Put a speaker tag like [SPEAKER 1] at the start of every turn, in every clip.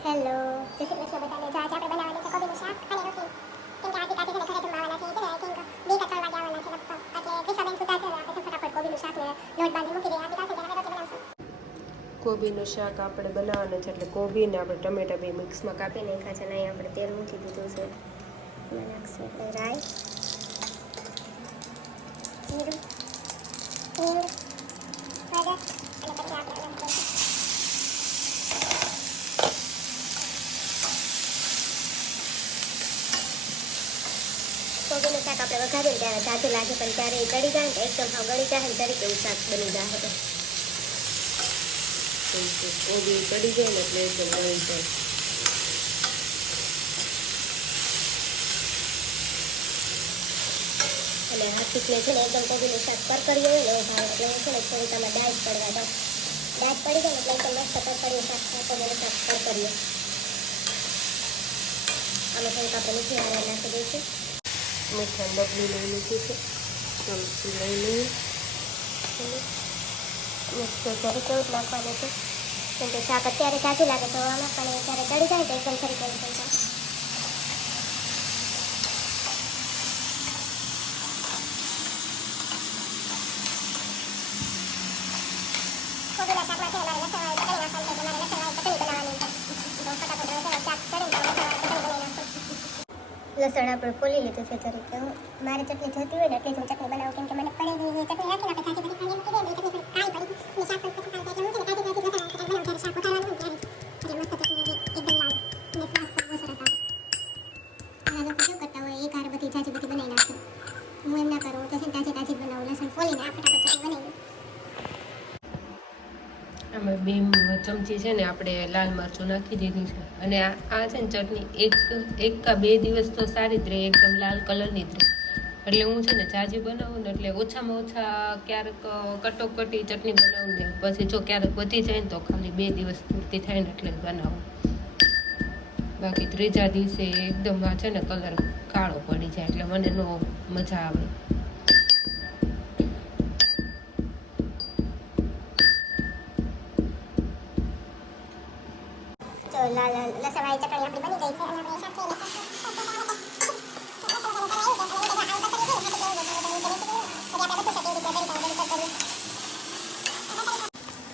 [SPEAKER 1] Hello જય શ્રી બધાને જો આજે આપણે બનાવવાની છે કોબીનું શાક અને રોટલી કેમ કે આજે કાકી છે ને ઘરે જમવા આવવાના છે એટલે આઈ થિંક બે કે ત્રણ આપણે ફટાફટ કોબીનું ને
[SPEAKER 2] આપણે કોબીને આપણે ટમેટા બે મિક્સમાં કાપી નાખ્યા છે અને આપણે તેલ મૂકી દીધું છે
[SPEAKER 1] નાખશું રાઈ જીરું હિંગ હળદર અને પછી આપણે નાખીશું
[SPEAKER 2] કોબીનું શાક આપણે વઘારીએ ત્યારે જાજુ લાગે પણ ત્યારે એ ગળી જાય ને એકદમ ભાવ ગળી જાય ને તરીકે એવું શાક બની જાય કોબી ગળી જાય ને એટલે એકદમ ગળી જાય. અને હાથીકને છે ને એકદમ કોબીનું શાક કરકરી હોય ને એવું ભાવ એટલે હું છે ને થોડી તમે ડાયટ પડવા દઉં ડાયટ પડી જાય ને એટલે એકદમ મસ્ત કરકરીયું શાક કોબીનું શાક કરકરીયું આમાં થોડીક આપણે મીઠી હળદર નાખી દઈશું. મીઠા ડબલી લઈ લીધી છે. ચમચી લઈ લઈએ. કેવું જ નાખવાનું છે. કેમ કે શાક અત્યારે સાચું લાગે તો આમાં પણ જ્યારે ચડી જાય તો એકદમ ફરી કેવું થઈ જાય
[SPEAKER 1] કોબીના શાકમાં છે અમારે લસણવાળી ચટણી નાખવાની છે તમારે લસણવાળી ચટણી બનાવવાની છે તો ફટાફટ હવે છે ને શાક ચડીને તો લસણવાળી ચટણી બનાવી નાખશું લસણ આપણે ખોલી લીધું છે તરીકે મારે ચટણી જોતી હોય ને એટલે હું ચટણી બનાવું, કેમ કે મને પડે નહીં ચટણી રાખીને આપણે સાચી બધી ખાઈ એમ એ ચટણી કાળી પડી. અને શાક પણ પછી ખાવું એટલે હું બધી જાજી બધી બનાવી નાખે. હું એમ ના કરું, તો છે તાજી તાજી બનાવું, લસણ ફોલીને આપણે ચટણી બનાવી.
[SPEAKER 2] આમાં બે ચમચી છે ને આપણે લાલ મરચું નાખી દીધું છે. અને આ છે ને ચટણી એક એક કા બે દિવસ તો સારી જ રહે, એકદમ લાલ કલરની જ રહે. એટલે હું છે ને જાજી બનાવું ને એટલે ઓછામાં ઓછા ક્યારેક કટોકટી ચટણી બનાવું ને પછી જો ક્યારેક વધી જાય ને તો ખાલી બે દિવસ પૂરતી થાય ને એટલે બનાવું. બાકી ત્રીજા દિવસે એકદમ છે ને કલર કાળો પડી જાય એટલે મને ન મજા આવે.
[SPEAKER 1] લસણવાળી ચટણી આપણી બની ગઈ છે અને આપણે એને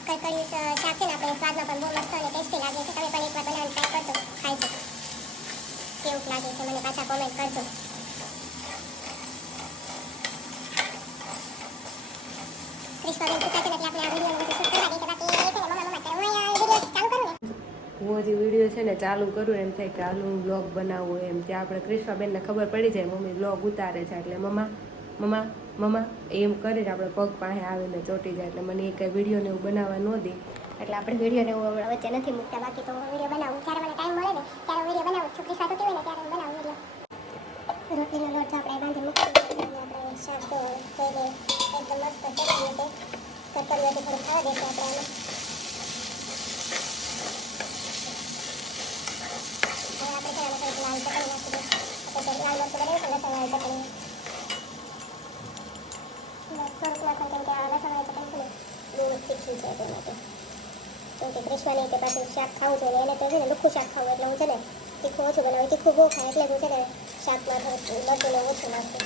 [SPEAKER 1] કરકરી શાક છે ને કોમેન્ટ કરજો ક્રિસ્પાબેન સુતા છે ને એટલે આપણે આ વિડીયોને બધું શૂટ કરવા દઈએ છે બાકી એ છે ને મમ્મા મમ્મા કરે હું અહીંયા વીડિયો ચાલુ કરું ને
[SPEAKER 2] હું હજી વીડિયો છે ને ચાલુ કરું, એમ થાય કે હાલ હું બ્લોગ બનાવું, એમ ત્યાં આપણે કૃષ્ણાબેનને ખબર પડી જાય, મમ્મી બ્લોગ ઉતારે છે. એટલે, મમ્મા મમ્મા મમ્મા, એમ કરે ને આપણે પગ પાસે આવીને ચોટી જાય, એટલે મને એ કંઈ વિડીયોને એવું બનાવવા ન દે.
[SPEAKER 1] એટલે આપણે વિડીયોને એવું વચ્ચે નથી મૂકતા, બાકી તો વીડિયો બનાવું. જ્યારે મને ટાઈમ મળે ને, ત્યારે વીડિયો બનાવું. છોકરી સાથે હોય ને ત્યારે બનાવું વીડિયો રોટલીનો લોટ આપણે બાંધી મૂકી આપણે શાક તો એકદમ મસ્ત ચટણી છે કરકરીઓથી થોડું ખાવા દેશે આપણે આમાં હવે આપણે છે ને આમાં થોડીક લાલ ચટણી નાખી દઈએ આપણે જે લાલ મરચું બનાવ્યું છે લસણવાળી ચટણી બસ થોડુંક નાખો કેમ કે આ લસણવાળી ચટણી છે ને તીખી છે તે માટે કેમ કે ગ્રીષ્માની તે પાછું શાક ખાવું જોઈએ એને તો છે ને લુખું શાક ખાવું એટલે હું છે ને તીખું ઓછું બનાવું તીખું બહુ ખાય એટલે હું છે ને શાકમાં મરચું ઓછું નાખું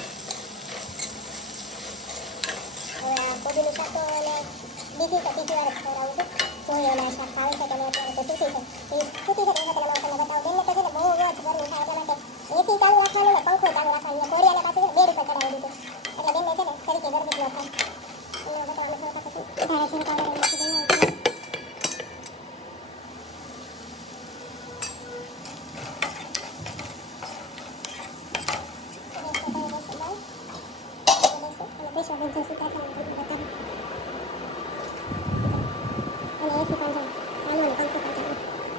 [SPEAKER 1] હવે આ કોબીનું શાક તો એને બીજી કે બીજી વાર ખવડાવું છું જોઈએ અને શાક ખાવે છે કે નહીં અત્યારે તો તૂટી છે એ તૂટી છે તો એને તમને બતાવું બેનને તો છે ને બહુ જ ગરમી થાય એટલા માટે એસી ચાલુ રાખવાનું ને પંખો ચાલુ રાખવાનું કોરિયાને પાછું બે રૂપિયા ચડાવી દીધું એટલે બેનને છે ને તરીકે ગરમી ન થાય એને બતાવવાનું થોડું પછી શોભિત જોશી ત્યાં ત્યાં બતાવું અને એ સિકવન્સ જો ચાલુ અને પંખી પણ ચાલુ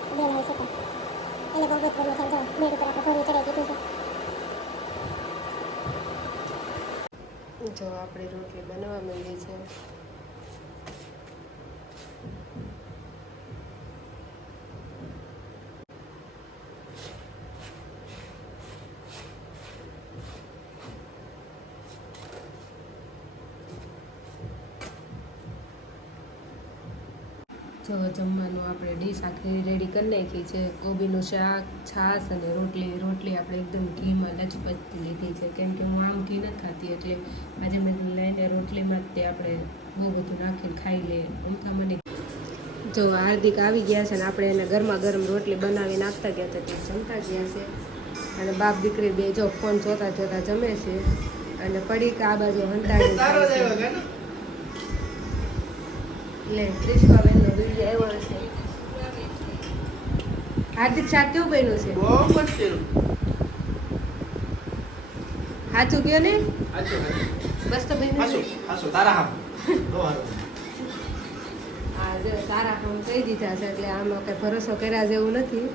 [SPEAKER 1] બે વાળી સિકવન્સ એટલે બહુ ગીત બની જાય
[SPEAKER 2] જો
[SPEAKER 1] મેળ ઉપર આપણે પૂરી ચડાવી દીધું છે
[SPEAKER 2] જો આપણે રોટલી બનાવવા માંડીએ છીએ. જમવાનું આપણે ડીશ આખી રેડી કરી નાખી છે. કોબીનું શાક છાશ અને રોટલી. રોટલી આપણે એકદમ ઘીમાં લચપચતી લીધી છે. કેમ કે હું આમ ઘી નથી ખાતી એટલે આજે મેં લઈને રોટલીમાં જ તે આપણે બહુ બધું નાખીને ખાઈ લઈએ. અમથા મને. જો હાર્દિક આવી ગયા છે ને આપણે એને ગરમા ગરમ રોટલી બનાવી નાખતા ગયા હતા. તે જમતા ગયા છે. અને બાપ દીકરી બે જો ફોન જોતા જોતા જમે છે. અને પડીક આ બાજુ હંતાડી
[SPEAKER 3] તારો જ
[SPEAKER 2] ખાય છે.
[SPEAKER 3] આવ્યો કે ને?
[SPEAKER 2] લે ક્રિષ્માબેનનો વીડિયો આવ્યો છે હાર્દિક શાક કેવું બન્યું છે
[SPEAKER 3] બહુ મસ્ત
[SPEAKER 2] સાચું ગયો ને. બસ તો બન્યું
[SPEAKER 3] તારા હામ.
[SPEAKER 2] હા જો કામ કહી દીધા છે એટલે આમાં કઈ ભરોસો કર્યા જેવું નથી